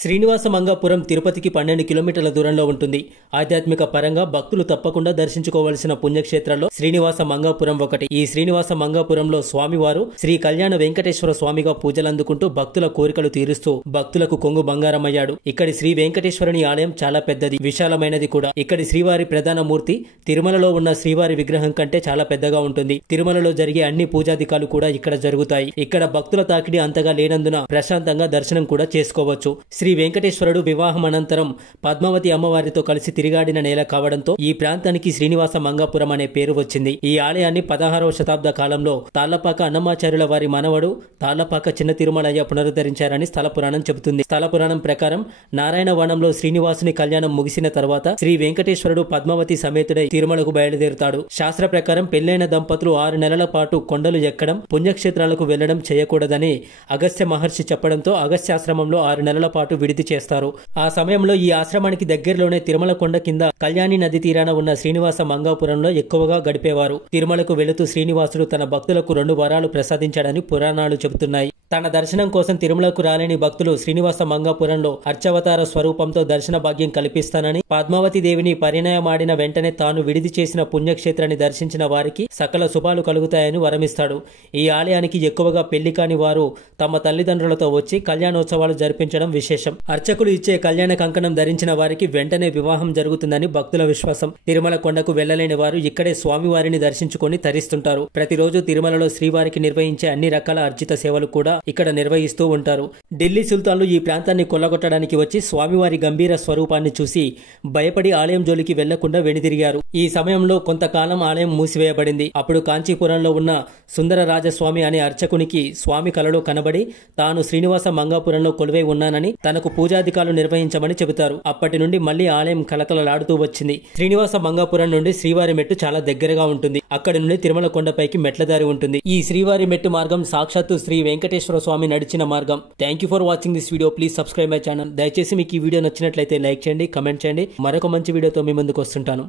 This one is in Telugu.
శ్రీనివాస మంగాపురం తిరుపతికి 12 కిలోమీటర్ల దూరంలో ఉంటుంది. ఆధ్యాత్మిక పరంగా భక్తులు తప్పకుండా దర్శించుకోవలసిన పుణ్యక్షేత్రాల్లో శ్రీనివాస మంగాపురం ఒకటి. ఈ శ్రీనివాస మంగాపురంలో స్వామివారు శ్రీ కళ్యాణ వెంకటేశ్వర స్వామిగా పూజలందుకుంటూ భక్తుల కోరికలు తీరుస్తూ భక్తులకు కొంగు బంగారమయ్యాడు. ఇక్కడి శ్రీ వెంకటేశ్వరుని ఆలయం చాలా పెద్దది, విశాలమైనది కూడా. ఇక్కడి శ్రీవారి ప్రధాన మూర్తి తిరుమలలో ఉన్న శ్రీవారి విగ్రహం కంటే చాలా పెద్దగా ఉంటుంది. తిరుమలలో జరిగే అన్ని పూజాధికాలు కూడా ఇక్కడ జరుగుతాయి. ఇక్కడ భక్తుల తాకిడి అంతగా లేనందున ప్రశాంతంగా దర్శనం కూడా చేసుకోవచ్చు. శ్రీ వెంకటేశ్వరుడు వివాహం అనంతరం పద్మావతి అమ్మవారితో కలిసి తిరిగాడిన నేల కావడంతో ఈ ప్రాంతానికి శ్రీనివాస మంగాపురం అనే పేరు వచ్చింది. ఈ ఆలయాన్ని 16వ శతాబ్ద కాలంలో తాళ్లపాక అన్నమాచార్యుల వారి మనవడు తాళ్లపాక చిన్న తిరుమలయ్య పునరుద్ధరించారని స్థల పురాణం చెబుతుంది. స్థల పురాణం ప్రకారం నారాయణ వనంలో శ్రీనివాసుని కళ్యాణం ముగిసిన తర్వాత శ్రీ వెంకటేశ్వరుడు పద్మావతి సమేతుడై తిరుమలకు బయలుదేరుతాడు. శాస్త్ర ప్రకారం పెళ్లైన దంపతులు 6 నెలల పాటు కొండలు ఎక్కడం, పుణ్యక్షేత్రాలకు వెళ్లడం చేయకూడదని అగస్త్య మహర్షి చెప్పడంతో అగస్త్యాశ్రమంలో 6 నెలల పాటు విడిది చేస్తారు. ఆ సమయంలో ఈ ఆశ్రమానికి దగ్గరలోనే తిరుమల కొండ కింద కళ్యాణి నది తీరాన ఉన్న శ్రీనివాస మంగాపురంలో ఎక్కువగా గడిపేవారు. తిరుమలకు వెళుతూ శ్రీనివాసుడు తన భక్తులకు 2 వరాలు ప్రసాదించాడని పురాణాలు చెబుతున్నాయి. తన దర్శనం కోసం తిరుమలకు రాలేని భక్తులు శ్రీనివాస మంగాపురంలో అర్చావతార స్వరూపంతో దర్శన భాగ్యం కల్పిస్తానని, పద్మావతి దేవిని పరిణయమాడిన వెంటనే తాను విడిది చేసిన పుణ్యక్షేత్రాన్ని దర్శించిన వారికి సకల శుభాలు కలుగుతాయని వరమిస్తాడు. ఈ ఆలయానికి ఎక్కువగా పెళ్లి కాని వారు తమ తల్లిదండ్రులతో వచ్చి కళ్యాణోత్సవాలు జరిపించడం విశేషం. అర్చకులు ఇచ్చే కళ్యాణ కంకణం ధరించిన వారికి వెంటనే వివాహం జరుగుతుందని భక్తుల విశ్వాసం. తిరుమల కొండకు వెళ్లలేని వారు ఇక్కడే స్వామివారిని దర్శించుకొని తరిస్తుంటారు. ప్రతిరోజు తిరుమలలో శ్రీవారికి నిర్వహించే అన్ని రకాల అర్జిత సేవలు కూడా ఇక్కడ నిర్వహిస్తూ ఉంటారు. ఢిల్లీ సుల్తాన్లు ఈ ప్రాంతాన్ని కొల్లగొట్టడానికి వచ్చి స్వామివారి గంభీర స్వరూపాన్ని చూసి భయపడి ఆలయం జోలికి వెళ్లకుండా వెనుదిరిగారు. ఈ సమయంలో కొంతకాలం ఆలయం మూసివేయబడింది. అప్పుడు కాంచీపురంలో ఉన్న సుందర రాజస్వామి అనే అర్చకునికి స్వామి కలలో కనబడి తాను శ్రీనివాస మంగాపురంలో కొలువై ఉన్నానని, తనకు పూజాధికాలు నిర్వహించమని చెబుతారు. అప్పటి నుండి మళ్లీ ఆలయం కలకలలాడుతూ వచ్చింది. శ్రీనివాస మంగాపురం నుండి శ్రీవారి మెట్టు చాలా దగ్గరగా ఉంటుంది. అక్కడి నుండి తిరుమల కొండపైకి మెట్లదారి ఉంటుంది. ఈ శ్రీవారి మెట్టు మార్గం సాక్షాత్తు శ్రీ వెంకటేశ్వర స్వామి నడిచిన మార్గం. Thank you for watching this video. Please subscribe my channel. దయచేసి మీకు ఈ వీడియో నచ్చినట్లయితే లైక్ చేయండి, కమెంట్ చేయండి. మరొక మంచి వీడియోతో మీ ముందుకు వస్తుంటాను.